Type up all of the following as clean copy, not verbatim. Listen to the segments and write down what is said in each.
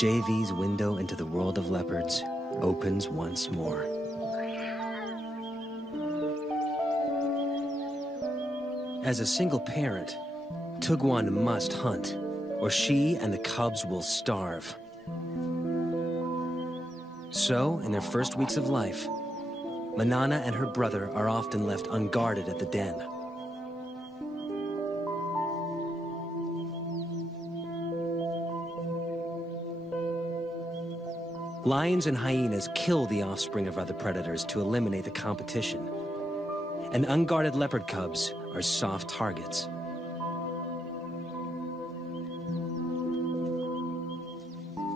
JV's window into the world of leopards opens once more. As a single parent, Tugwan must hunt, or she and the cubs will starve. So, in their first weeks of life, Manana and her brother are often left unguarded at the den. Lions and hyenas kill the offspring of other predators to eliminate the competition, and unguarded leopard cubs are soft targets.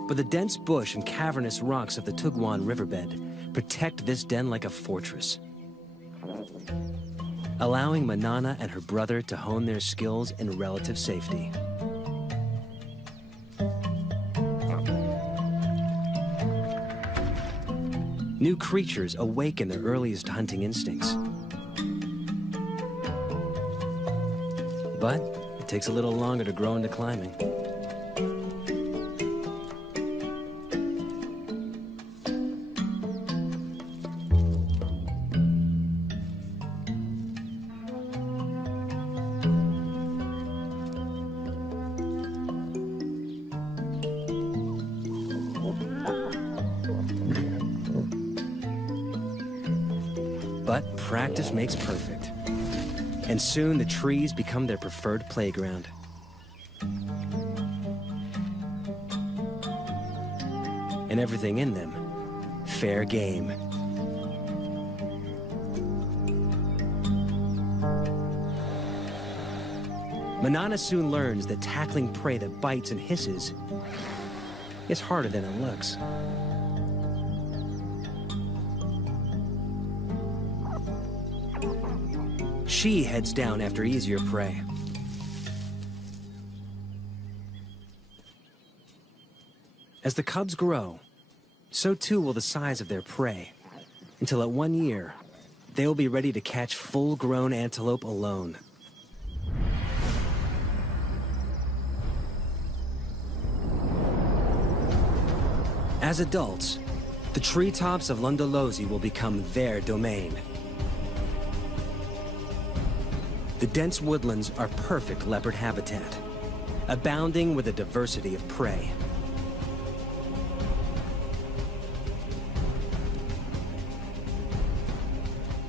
But the dense bush and cavernous rocks of the Tugwan riverbed protect this den like a fortress, allowing Manana and her brother to hone their skills in relative safety. New creatures awaken their earliest hunting instincts. But it takes a little longer to grow into climbing. But practice makes perfect. And soon the trees become their preferred playground. And everything in them, fair game. Manana soon learns that tackling prey that bites and hisses is harder than it looks. She heads down after easier prey. As the cubs grow, so too will the size of their prey, until at 1 year, they will be ready to catch full-grown antelope alone. As adults, the treetops of Lundolozi will become their domain. The dense woodlands are perfect leopard habitat, abounding with a diversity of prey.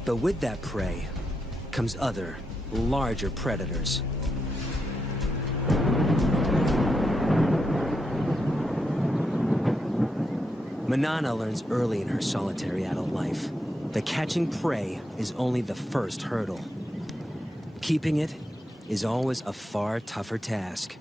But with that prey comes other, larger predators. Manana learns early in her solitary adult life that catching prey is only the first hurdle. Keeping it is always a far tougher task.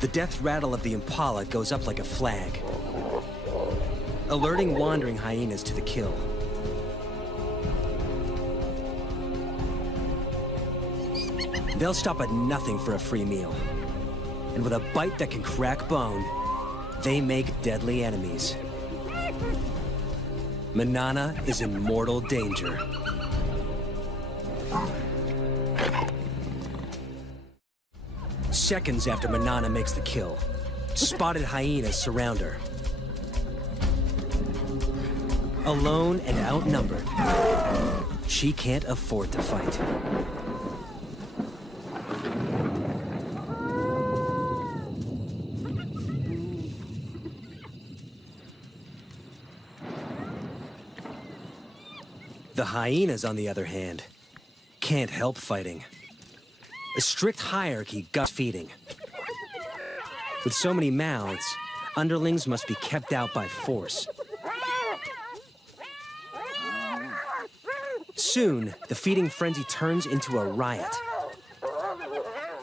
The death rattle of the impala goes up like a flag, alerting wandering hyenas to the kill. They'll stop at nothing for a free meal, and with a bite that can crack bone, they make deadly enemies. Manana is in mortal danger. Seconds after Manana makes the kill, spotted hyenas surround her. Alone and outnumbered, she can't afford to fight. The hyenas, on the other hand, can't help fighting. A strict hierarchy guts feeding. With so many mouths, underlings must be kept out by force. Soon, the feeding frenzy turns into a riot,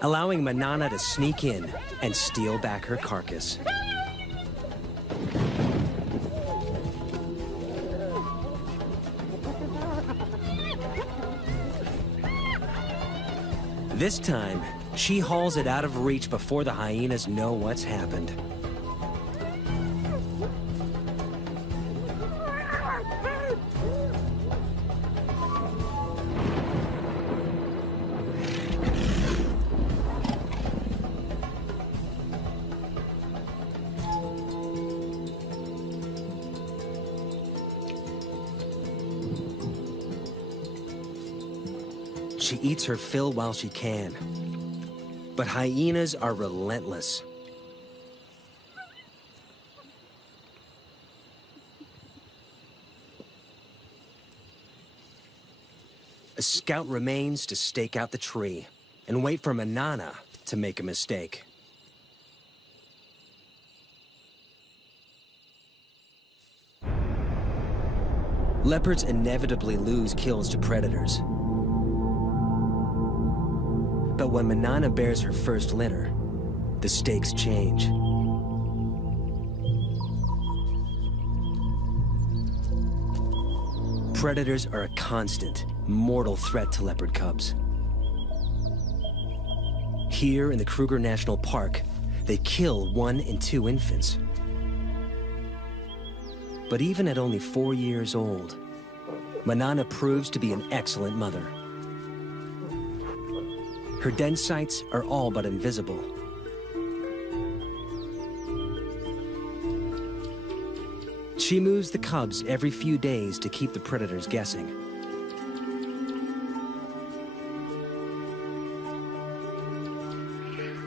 allowing Manana to sneak in and steal back her carcass. This time, she hauls it out of reach before the hyenas know what's happened. She eats her fill while she can. But hyenas are relentless. A scout remains to stake out the tree and wait for Manana to make a mistake. Leopards inevitably lose kills to predators. But when Manana bears her first litter, the stakes change. Predators are a constant, mortal threat to leopard cubs. Here in the Kruger National Park, they kill 1 in 2 infants. But even at only 4 years old, Manana proves to be an excellent mother. Her den sites are all but invisible. She moves the cubs every few days to keep the predators guessing.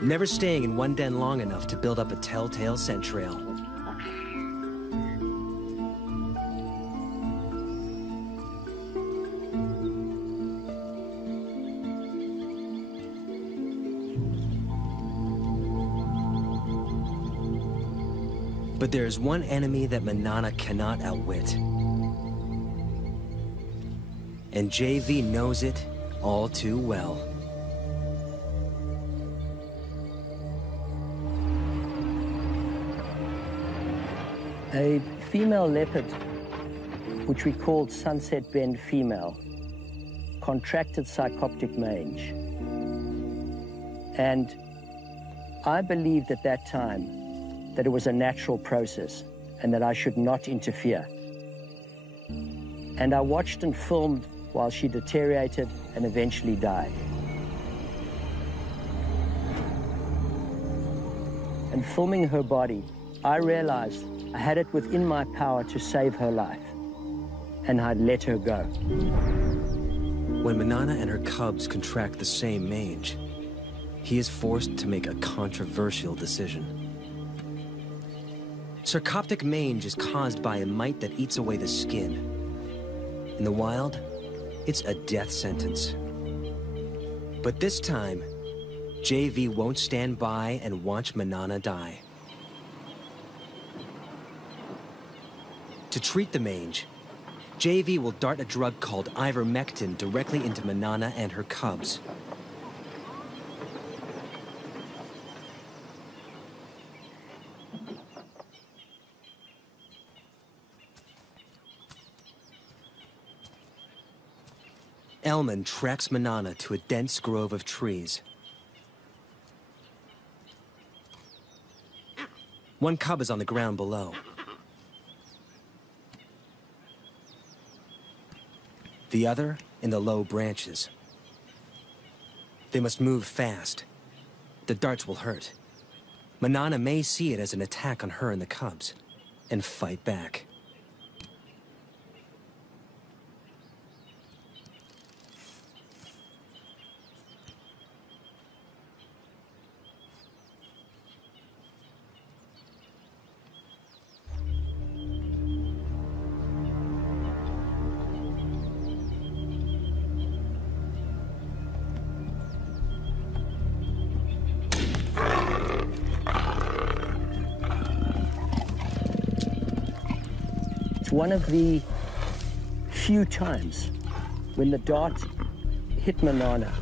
Never staying in one den long enough to build up a telltale scent trail. But there's one enemy that Manana cannot outwit. And JV knows it all too well. A female leopard, which we called Sunset Bend female, contracted psychoptic mange. And I believed at that time that it was a natural process and that I should not interfere. And I watched and filmed while she deteriorated and eventually died. And filming her body, I realized I had it within my power to save her life, and I'd let her go. When Manana and her cubs contract the same mange, he is forced to make a controversial decision. Sarcoptic mange is caused by a mite that eats away the skin. In the wild, it's a death sentence. But this time, JV won't stand by and watch Manana die. To treat the mange, JV will dart a drug called ivermectin directly into Manana and her cubs. Elman tracks Manana to a dense grove of trees. One cub is on the ground below. The other in the low branches. They must move fast. The darts will hurt. Manana may see it as an attack on her and the cubs, and fight back. One of the few times when the dart hit Manana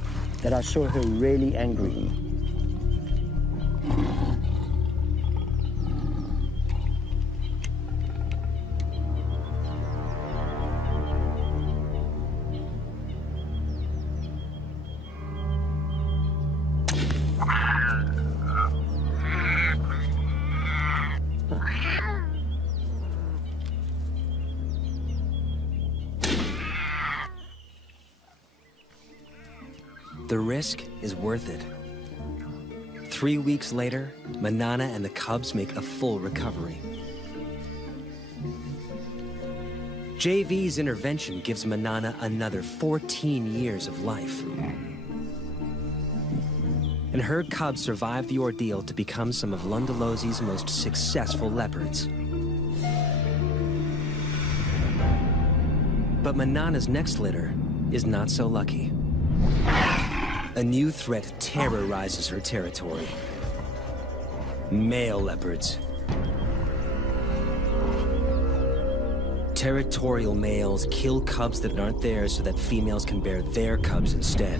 that I saw her really angry. The risk is worth it. 3 weeks later, Manana and the cubs make a full recovery. JV's intervention gives Manana another 14 years of life. And her cubs survive the ordeal to become some of Lundalosi's most successful leopards. But Manana's next litter is not so lucky. A new threat terrorizes her territory. Male leopards. Territorial males kill cubs that aren't theirs so that females can bear their cubs instead.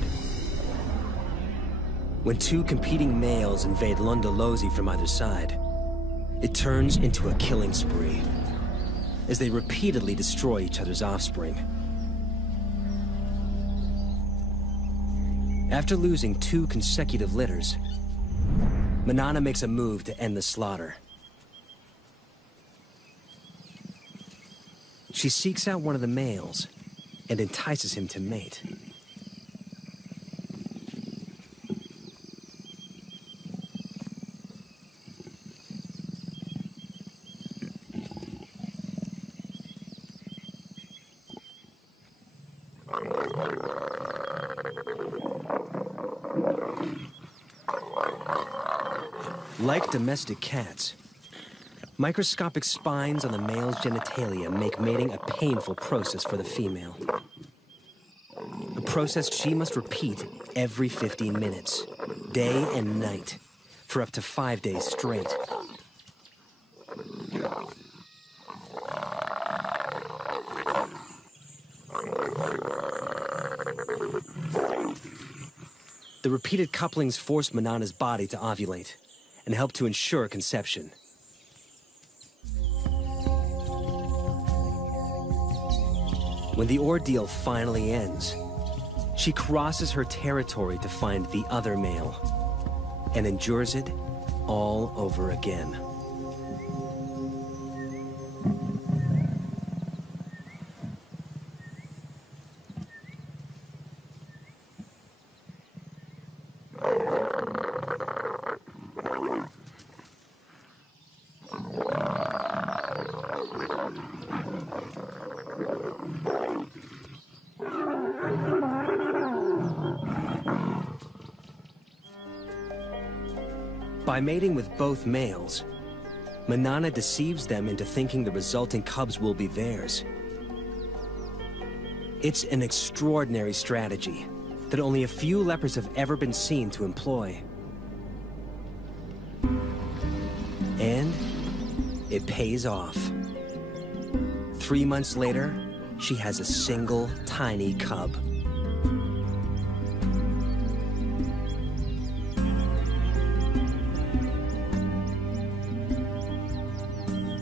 When two competing males invade Lundalosi from either side, it turns into a killing spree as they repeatedly destroy each other's offspring. After losing 2 consecutive litters, Manana makes a move to end the slaughter. She seeks out one of the males and entices him to mate. Like domestic cats, microscopic spines on the male's genitalia make mating a painful process for the female. A process she must repeat every 15 minutes, day and night, for up to 5 days straight. The repeated couplings force Manana's body to ovulate and help to ensure conception. When the ordeal finally ends, she crosses her territory to find the other male and endures it all over again. By mating with both males, Manana deceives them into thinking the resulting cubs will be theirs. It's an extraordinary strategy that only a few leopards have ever been seen to employ. And it pays off. 3 months later, she has a single tiny cub.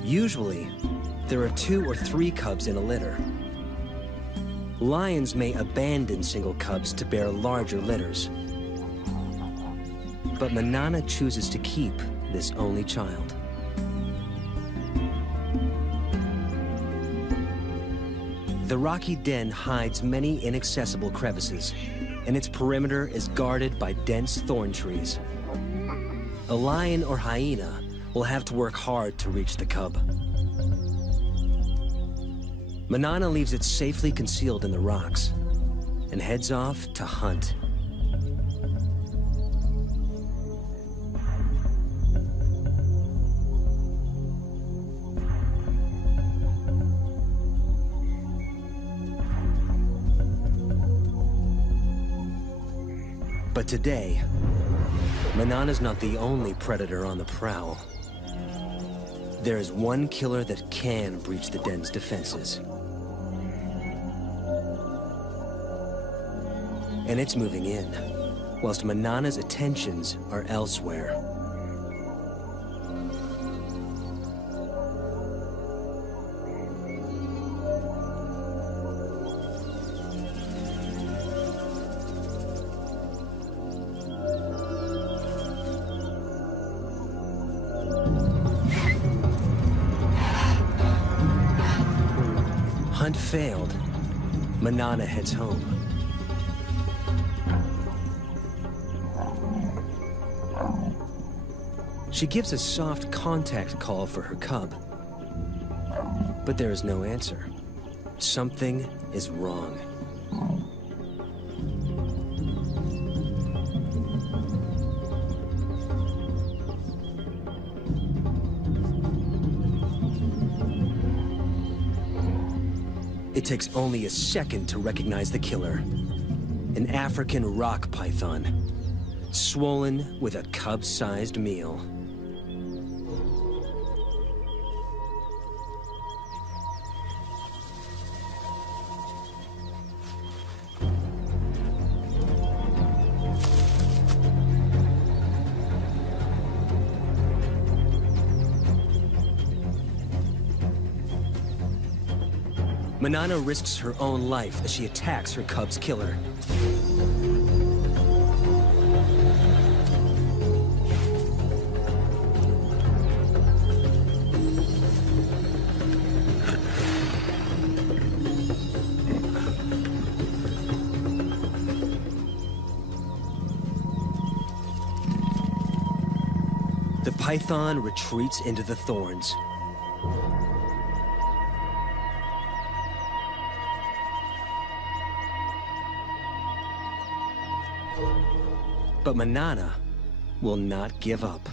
Usually, there are 2 or 3 cubs in a litter. Lions may abandon single cubs to bear larger litters. But Manana chooses to keep this only child. The rocky den hides many inaccessible crevices, and its perimeter is guarded by dense thorn trees. A lion or hyena will have to work hard to reach the cub. Manana leaves it safely concealed in the rocks and heads off to hunt. But today, Manana's not the only predator on the prowl. There is one killer that can breach the den's defenses. And it's moving in, whilst Manana's attentions are elsewhere. Hunt failed, Manana heads home. She gives a soft contact call for her cub. But there is no answer. Something is wrong. It takes only a second to recognize the killer. An African rock python, swollen with a cub-sized meal. Manana risks her own life as she attacks her cub's killer. The python retreats into the thorns. But Manana will not give up.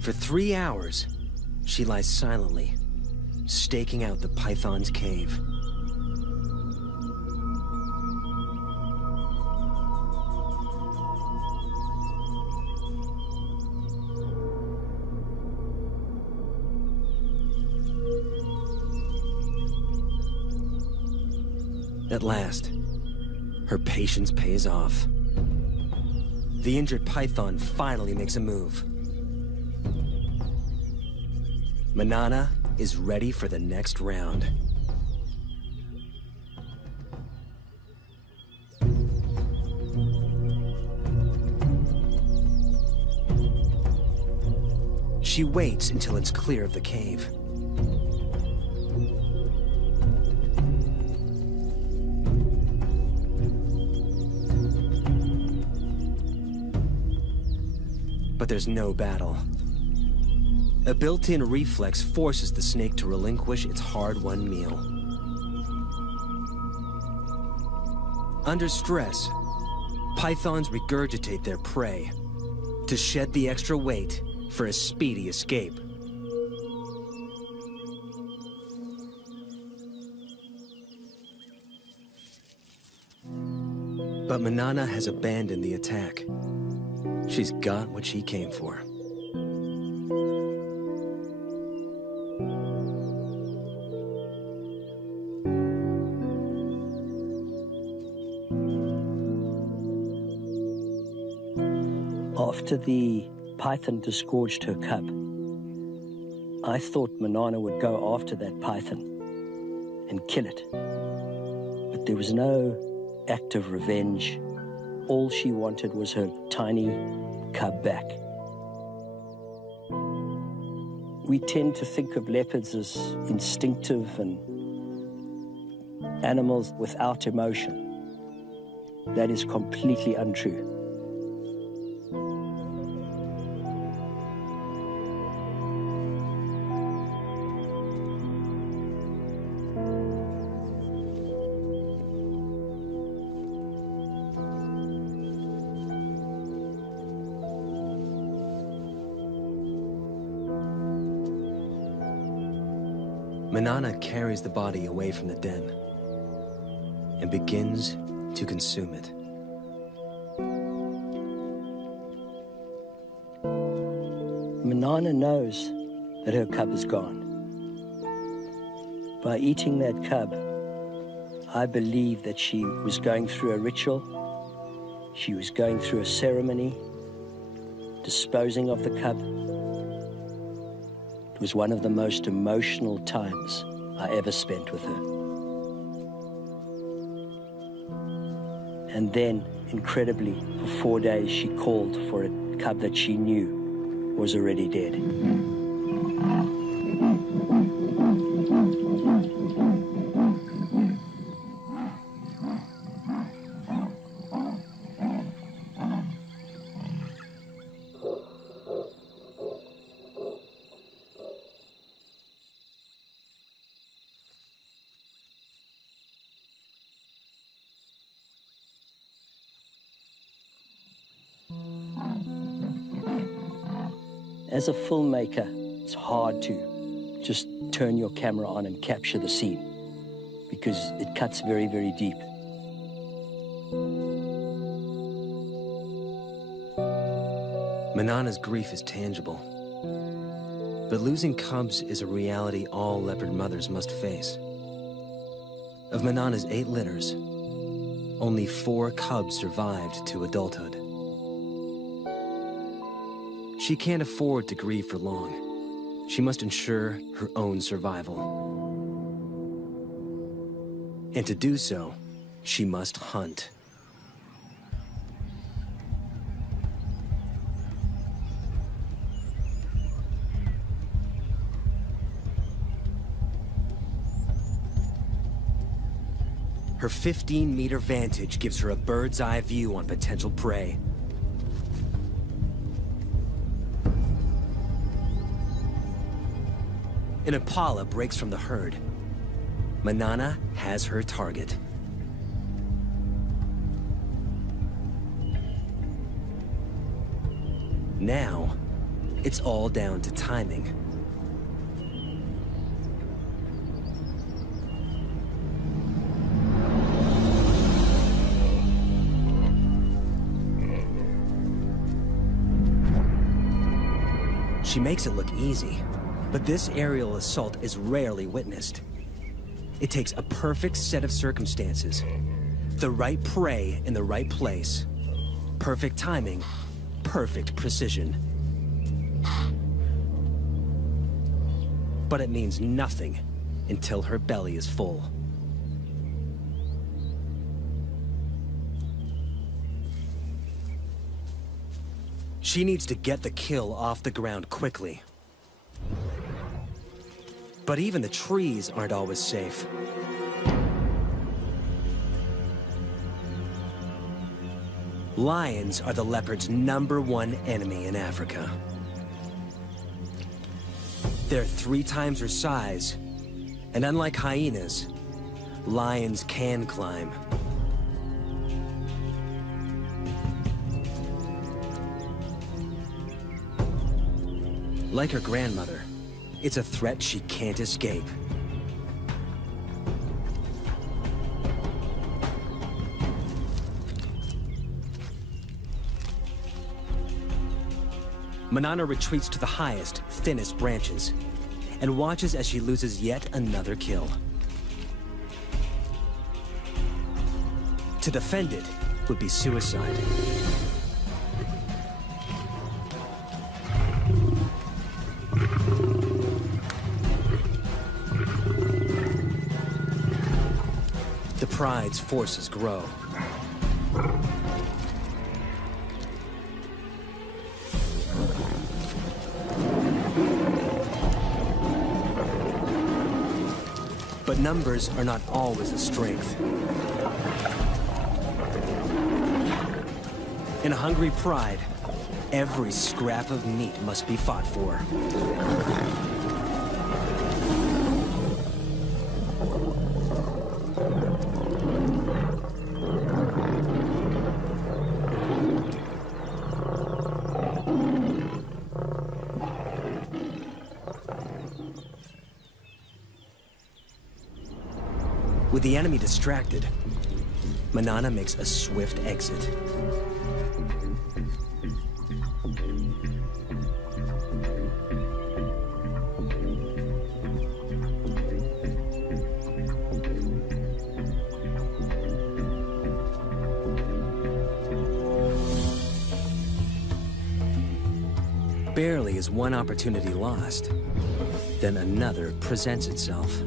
For 3 hours, she lies silently, staking out the python's cave. At last, her patience pays off. The injured python finally makes a move. Manana is ready for the next round. She waits until it's clear of the cave. But there's no battle. A built-in reflex forces the snake to relinquish its hard-won meal. Under stress, pythons regurgitate their prey to shed the extra weight for a speedy escape. But Manana has abandoned the attack. She's got what she came for. After the python disgorged her cub, I thought Manana would go after that python and kill it. But there was no act of revenge. All she wanted was her tiny cub back. We tend to think of leopards as instinctive and animals without emotion. That is completely untrue. Manana carries the body away from the den and begins to consume it. Manana knows that her cub is gone. By eating that cub, I believe that she was going through a ritual, she was going through a ceremony, disposing of the cub. It was one of the most emotional times I ever spent with her. And then, incredibly, for 4 days, she called for a cub that she knew was already dead. As a filmmaker, it's hard to just turn your camera on and capture the scene because it cuts very, very deep. Manana's grief is tangible, but losing cubs is a reality all leopard mothers must face. Of Manana's 8 litters, only 4 cubs survived to adulthood. She can't afford to grieve for long. She must ensure her own survival. And to do so, she must hunt. Her 15-meter vantage gives her a bird's-eye view on potential prey. An impala breaks from the herd. Manana has her target. Now, it's all down to timing. She makes it look easy, but this aerial assault is rarely witnessed. It takes a perfect set of circumstances, the right prey in the right place, perfect timing, perfect precision. But it means nothing until her belly is full. She needs to get the kill off the ground quickly. But even the trees aren't always safe. Lions are the leopard's #1 enemy in Africa. They're 3 times her size, and unlike hyenas, lions can climb. Like her grandmother, it's a threat she can't escape. Manana retreats to the highest, thinnest branches, and watches as she loses yet another kill. To defend it would be suicide. The pride's forces grow. But numbers are not always a strength. In a hungry pride, every scrap of meat must be fought for. With the enemy distracted, Manana makes a swift exit. Barely is one opportunity lost, then another presents itself.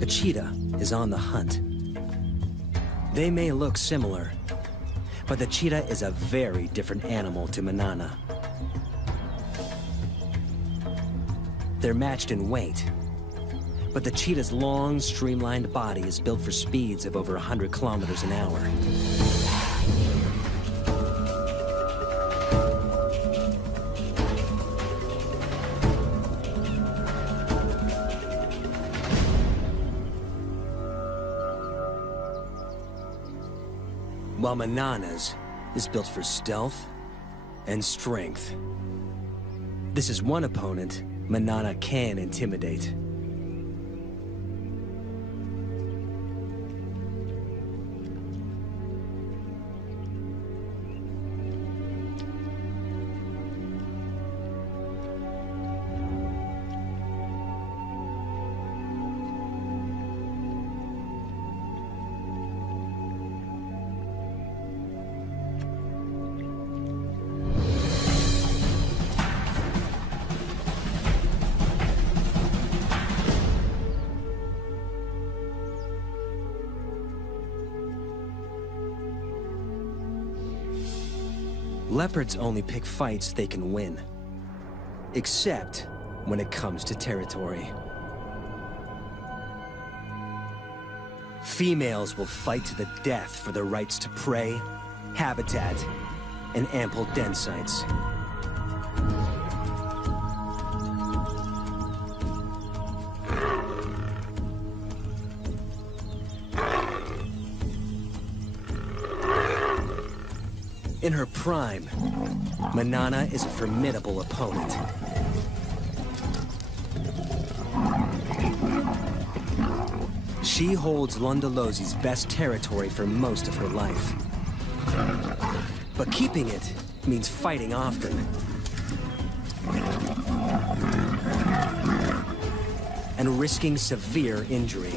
A cheetah is on the hunt. They may look similar, but the cheetah is a very different animal to Manana. They're matched in weight, but the cheetah's long, streamlined body is built for speeds of over 100 kilometers an hour. While Manana's is built for stealth and strength. This is one opponent Manana can intimidate. Leopards only pick fights they can win. Except when it comes to territory. Females will fight to the death for their rights to prey, habitat, and ample den sites. In her prime, Manana is a formidable opponent. She holds Londolosi's best territory for most of her life. But keeping it means fighting often. And risking severe injury.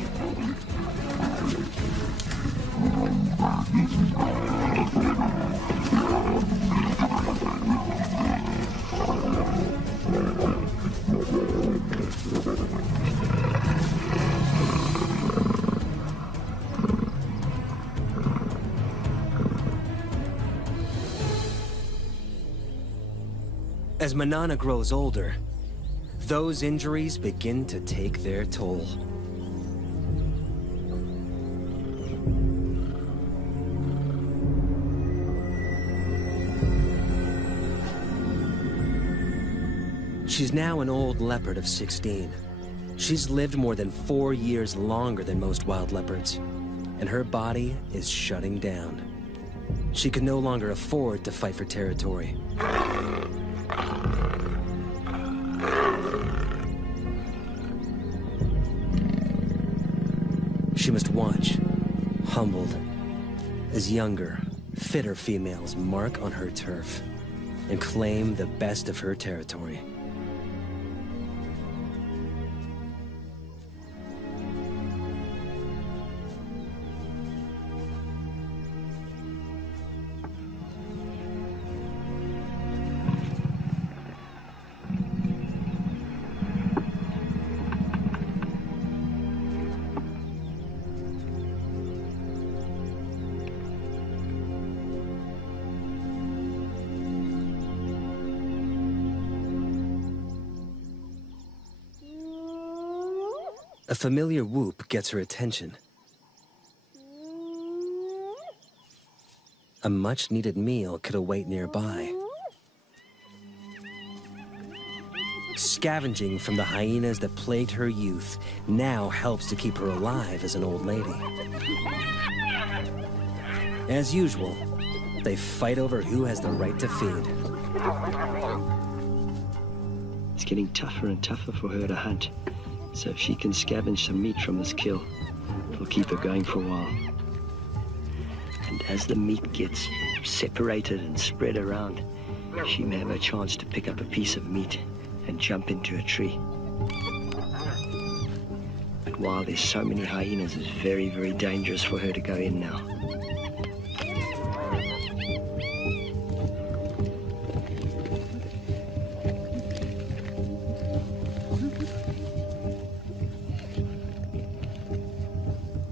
As Manana grows older, those injuries begin to take their toll. She's now an old leopard of 16. She's lived more than 4 years longer than most wild leopards, and her body is shutting down. She can no longer afford to fight for territory. She must watch, humbled, as younger, fitter females mark on her turf and claim the best of her territory. A familiar whoop gets her attention. A much-needed meal could await nearby. Scavenging from the hyenas that plagued her youth now helps to keep her alive as an old lady. As usual, they fight over who has the right to feed. It's getting tougher and tougher for her to hunt. So if she can scavenge some meat from this kill, it'll keep her going for a while. And as the meat gets separated and spread around, she may have a chance to pick up a piece of meat and jump into a tree. But while there's so many hyenas, it's very, very dangerous for her to go in now.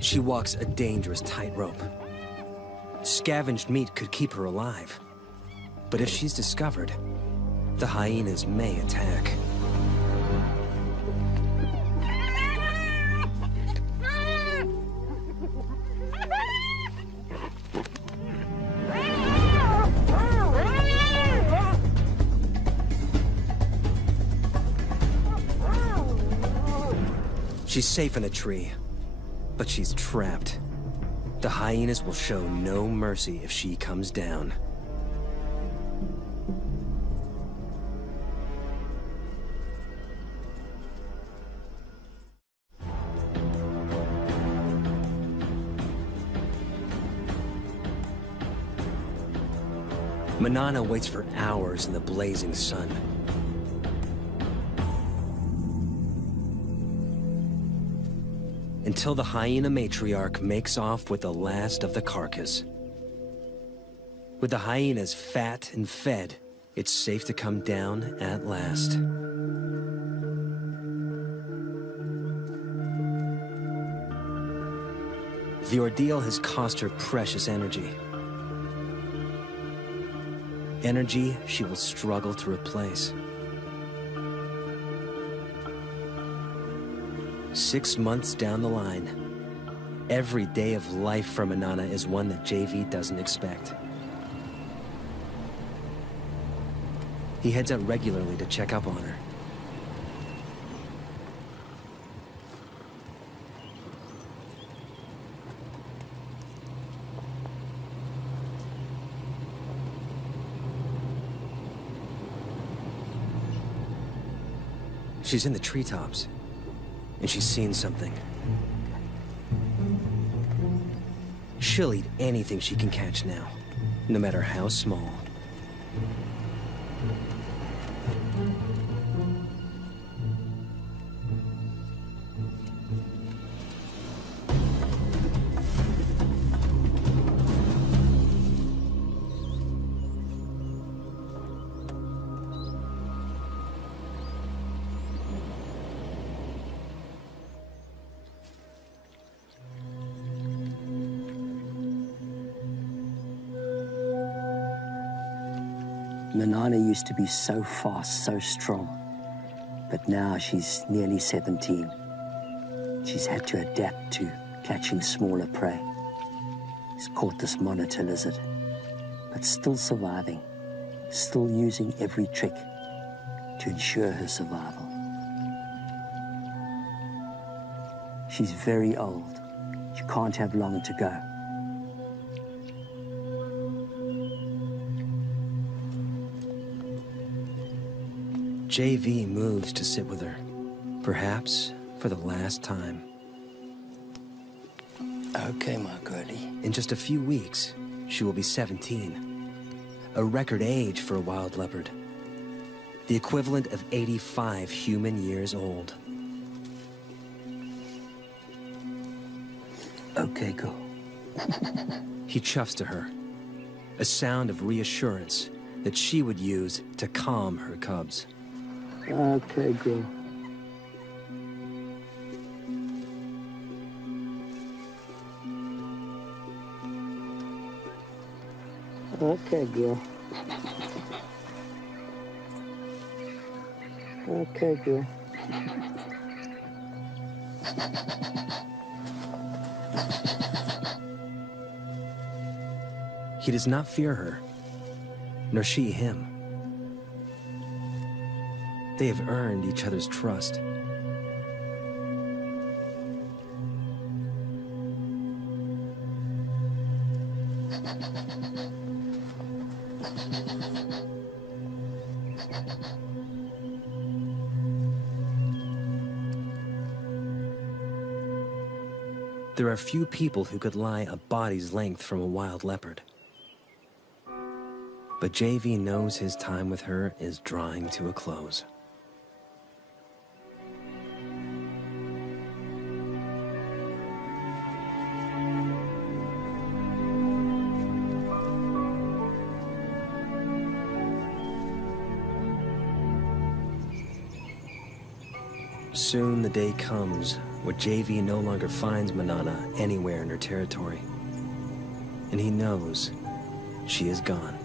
She walks a dangerous tightrope. Scavenged meat could keep her alive. But if she's discovered, the hyenas may attack. She's safe in a tree. But she's trapped. The hyenas will show no mercy if she comes down. Manana waits for hours in the blazing sun. Until the hyena matriarch makes off with the last of the carcass. With the hyenas fat and fed, it's safe to come down at last. The ordeal has cost her precious energy. Energy she will struggle to replace. 6 months down the line, every day of life for Manana is one that JV doesn't expect. He heads out regularly to check up on her. She's in the treetops, and she's seen something. She'll eat anything she can catch now, no matter how small. Manana used to be so fast, so strong, but now she's nearly 17. She's had to adapt to catching smaller prey. She's caught this monitor lizard, but still surviving, still using every trick to ensure her survival. She's very old. She can't have long to go. JV moves to sit with her, perhaps for the last time. Okay, my girlie. In just a few weeks, she will be 17, a record age for a wild leopard, the equivalent of 85 human years old. Okay, girl. He chuffs to her, a sound of reassurance that she would use to calm her cubs. Okay, girl. Okay, girl. Okay, girl. He does not fear her, nor she him. They have earned each other's trust. There are few people who could lie a body's length from a wild leopard. But JV knows his time with her is drawing to a close. Soon the day comes where JV no longer finds Manana anywhere in her territory. And he knows she is gone.